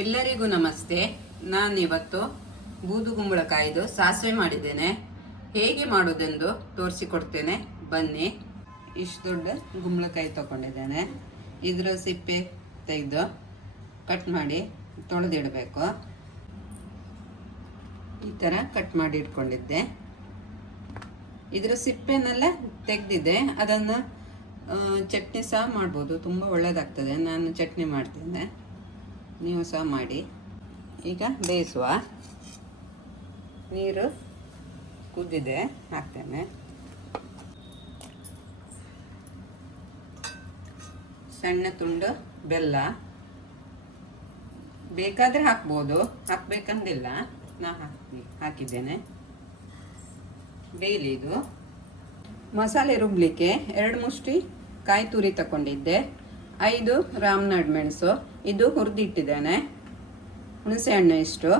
ಎಲ್ಲರಿಗೂ ನಮಸ್ತೆ. ನಾನಿವತ್ತು ಬೂದುಗುಂಬಳಕಾಯಿದು ಸಾಸಿವೆ ಮಾಡಿದ್ದೇನೆ. ಹೇಗೆ ಮಾಡೋದೆಂದು ತೋರಿಸಿಕೊಡ್ತೇನೆ, ಬನ್ನಿ. ಇಷ್ಟು ದೊಡ್ಡ ಗುಂಬಳಕಾಯಿ ತಗೊಂಡಿದ್ದೇನೆ. ಇದರ ಸಿಪ್ಪೆ ತೆಗೆದು ಕಟ್ ಮಾಡಿ ತೊಳೆದಿಡಬೇಕು. ಈ ಥರ ಕಟ್ ಮಾಡಿ ಇಟ್ಕೊಂಡಿದ್ದೆ. ಇದರ ಸಿಪ್ಪೆನೆಲ್ಲ ತೆಗೆದಿದ್ದೆ. ಅದನ್ನು ಚಟ್ನಿ ಸಹ ಮಾಡ್ಬೋದು, ತುಂಬ ಒಳ್ಳೆಯದಾಗ್ತದೆ. ನಾನು ಚಟ್ನಿ ಮಾಡ್ತೇನೆ, ನೀವು ಸಹ ಮಾಡಿ. ಈಗ ಬೇಯಿಸುವ. ನೀರು ಕುದ್ದಿದೆ, ಹಾಕ್ತೇನೆ. ಸಣ್ಣ ತುಂಡು ಬೆಲ್ಲ ಬೇಕಾದರೆ ಹಾಕ್ಬೋದು, ಹಾಕ್ಬೇಕಂದಿಲ್ಲ. ನಾ ಹಾಕಿದ್ದೇನೆ. ಬೇಯಲಿ ಇದು. ಮಸಾಲೆ ರುಬ್ಲಿಕ್ಕೆ 2 ಮುಷ್ಟಿ ಕಾಯಿ ತುರಿ ತಗೊಂಡಿದ್ದೆ. 5 ರಾಮನಾಡ್ ಮೆಣಸು, ಇದು ಹುರಿದಿಟ್ಟಿದ್ದೇನೆ. ಹುಣಸೆ ಹಣ್ಣು ಇಷ್ಟು.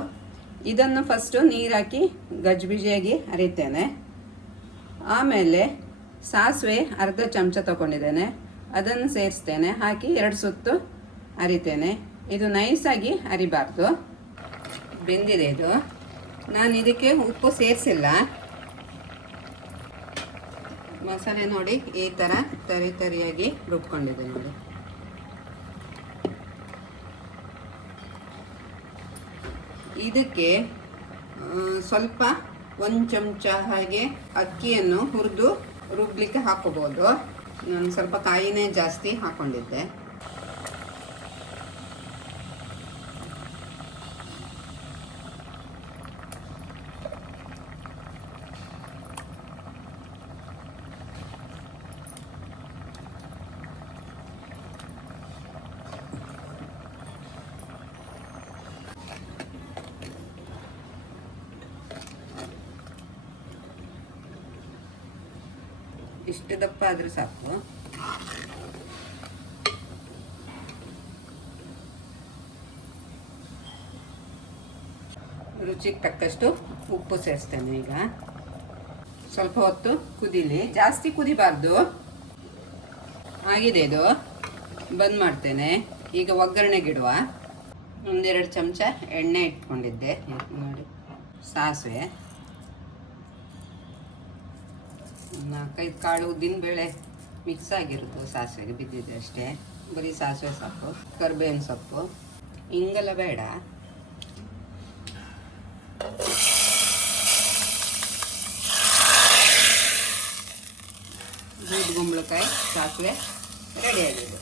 ಇದನ್ನು ಫಸ್ಟು ನೀರು ಹಾಕಿ ಗಜ್ಬಿಜಿಯಾಗಿ ಅರಿತೇನೆ. ಆಮೇಲೆ ಸಾಸಿವೆ ಅರ್ಧ ಚಮಚ ತಗೊಂಡಿದ್ದೇನೆ, ಅದನ್ನು ಸೇರಿಸ್ತೇನೆ. ಹಾಕಿ 2 ಸುತ್ತು ಅರಿತೇನೆ. ಇದು ನೈಸಾಗಿ ಅರಿಬಾರ್ದು. ಬೆಂದಿದೆ ಇದು. ನಾನು ಇದಕ್ಕೆ ಉಪ್ಪು ಸೇರಿಸಿಲ್ಲ. ಮಸಾಲೆ ನೋಡಿ ಈ ಥರ ತರಿಯಾಗಿ ರುಬ್ಕೊಂಡಿದೆ ನೋಡಿ. ಇದಕ್ಕೆ ಸ್ವಲ್ಪ 1 ಚಮಚ ಹಾಗೆ ಅಕ್ಕಿಯನ್ನು ಹುರಿದು ರುಬ್ಲಿಕ್ಕೆ ಹಾಕೋಬೋದು. ನಾನು ಸ್ವಲ್ಪ ಕಾಯಿನೇ ಜಾಸ್ತಿ ಹಾಕ್ಕೊಂಡಿದ್ದೆ. ಇಷ್ಟು ದಪ್ಪ ಆದರೂ ಸಾಕು. ರುಚಿಗೆ ತಕ್ಕಷ್ಟು ಉಪ್ಪು ಸೇರಿಸ್ತೇನೆ. ಈಗ ಸ್ವಲ್ಪ ಹೊತ್ತು ಕುದೀಲಿ, ಜಾಸ್ತಿ ಕುದಿಬಾರ್ದು. ಆಗಿದೆ ಇದು, ಬಂದ್ ಮಾಡ್ತೇನೆ. ಈಗ ಒಗ್ಗರಣೆಗಿಡುವ. 1-2 ಚಮಚ ಎಣ್ಣೆ ಇಟ್ಕೊಂಡಿದ್ದೆ ನೋಡಿ. ಸಾಸಿವೆ, 4-5 ಕಾಳು ಉದ್ದಿನಬೇಳೆ ಮಿಕ್ಸ್ ಆಗಿರೋದು ಸಾಸಿವೆಗೆ ಬಿದ್ದಿದೆ ಅಷ್ಟೇ. ಬರೀ ಸಾಸಿವೆ ಸೊಪ್ಪು, ಕರಿಬೇವಿನ ಸೊಪ್ಪು, ಹಿಂಗೆಲ್ಲ ಬೇಡ. ಬೂದುಗುಂಬಳಕಾಯಿ ಸಾಸಿವೆ ರೆಡಿಯಾಗಿದೆ.